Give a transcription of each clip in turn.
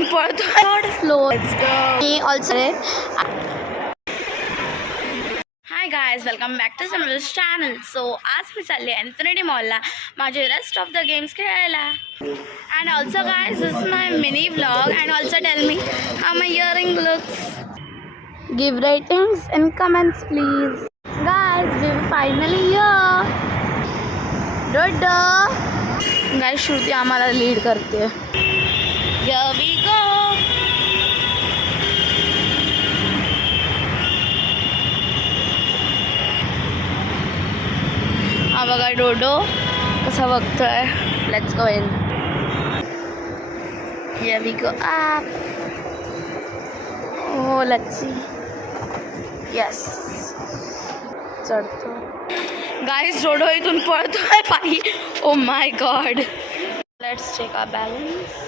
इथून पळतोय third floor. मी also hi guys, welcome back to समर्स चॅनल. सो आज मी चालले इन्फिनिटी मॉलला माझे रेस्ट ऑफ द गेम्स खेळायला. And also guys, this is my mini vlog. And also tell me how my earring looks. Give ratings in comments please. Guys, we are finally here. Guys, Shruti आम्हाला lead करते. Here we go. हा बघा डोडो कसा बघतोय. Let's go in. Here we go up. Oh, let's see. Yes. चढतो. Guys, डोडो इथून पळतोय पायी. Oh my God. Let's check our balance.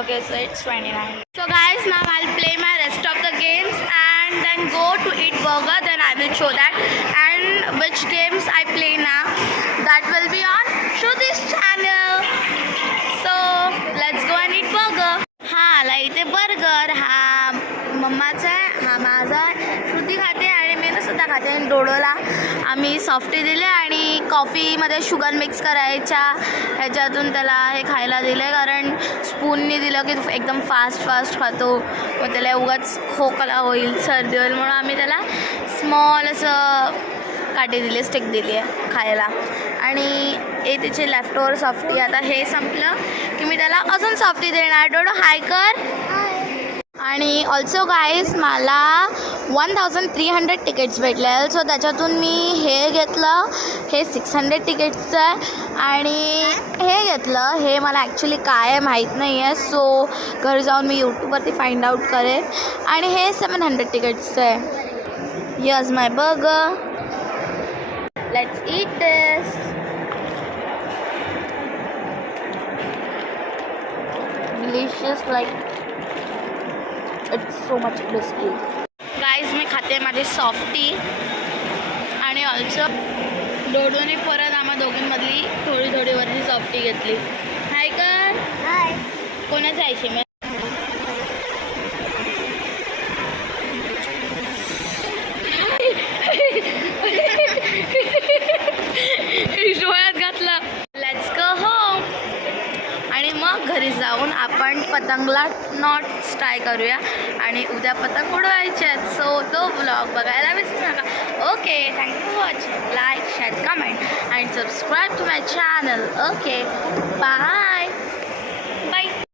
Okay, so it's 29. So guys, now I'll play my rest of the games and then go to eat burger. Then I will show that and which games I play now. That will be on Shruti's channel. So let's go and eat burger. हा आला इथे burger. हा मम्माचा आहे, हा माझा आहे. श्रुती खाते आणि मी सुद्धा खाते. आणि डोडोला आम्ही सॉफ्टी दिले आणि कॉफीमध्ये शुगर मिक्स करायच्या ह्याच्यातून त्याला हे खायला दिले. कारण स्पूननी दिलं की एकदम फास्ट खातो, मग त्याला उगाच खोकला होईल, सर्दी होईल, म्हणून आम्ही त्याला स्मॉल असं काठी दिली, स्टिक दिली आहे खायला. आणि हे त्याचे लेफ्ट ओव्हर सॉफ्टी. आता हे संपलं की मी त्याला अजून सॉफ्टी देणार. डोडो हाय कर. आणि ऑल्सो गाईज, मला 1300 तिकीट्स भेटले. सो त्याच्यातून मी हे घेतलं, हे 600 तिकीट्सचं आहे. आणि हे घेतलं, हे मला ॲक्च्युली काय आहे माहीत नाही आहे. सो घरी जाऊन मी यूट्यूबवरती फाइंड आउट करेन. आणि हे 700 तिकीट्सचं आहे. Yes my burger. Let's eat this. Delicious, like it's so much crispy. Guys, मी खाते माझी सॉफ्टी. आणि ऑल्सो डोडोने परत आम्हा दोघींमधली थोडी वरची सॉफ्टी घेतली. हाय कर. हाय. कोणाचं आहे मी डोळ्यात घातला. Let's go home. आणि मग घरी जाऊन आपण पतंगला नॉट्स ट्राय करूया. आणि उद्या पतंग उडवायचे आहेत. सो तो व्लॉग बघायला विसरू नका. Okay, thank you for watching. Like, share, comment and subscribe to my channel. Okay, bye.